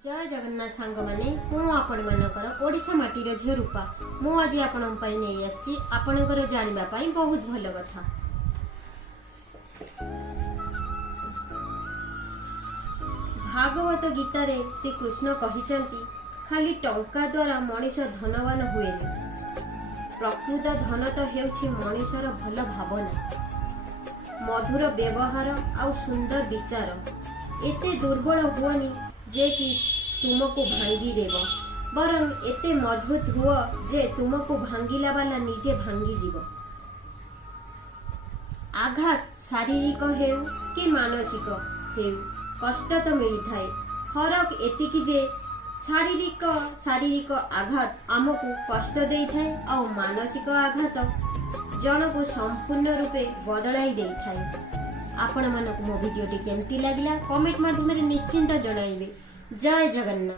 जय जगन्नाथ सांग माने मु आपण मानकर ओडिशा माटीर झे रूपा मु आज आपण पई नै आछि आपणकर जानिबा पई बहुत भलो कथा। भागवत गीता रे श्री कृष्ण कहिचंती खाली टंका द्वारा मनीष धनवान हुएनि, प्रकृत धन तो हेउछि मनीषर भल भावना, मधुर व्यवहार आउ सुंदर विचार। एते दुर्बल हुअनि जे कि तुमको भांगी देव, बरं एते मजबूत हुआ जे तुमको भांगिला वाला निजे भांगी जीव। आघात शारीरिक हेउ कि मानसिक हेउ कष्ट तो मिली थाए, फरक एतिकी जे शारीरिक आघात आमको कष्ट देई थाए और मानसिक आघात जनको संपूर्ण रूपे बदलाई देई थाए। आपण मानक मो वीडियो टी केमती लागला कमेंट माध्यम रे निश्चिंत जणाइबे। जय जगन्नाथ।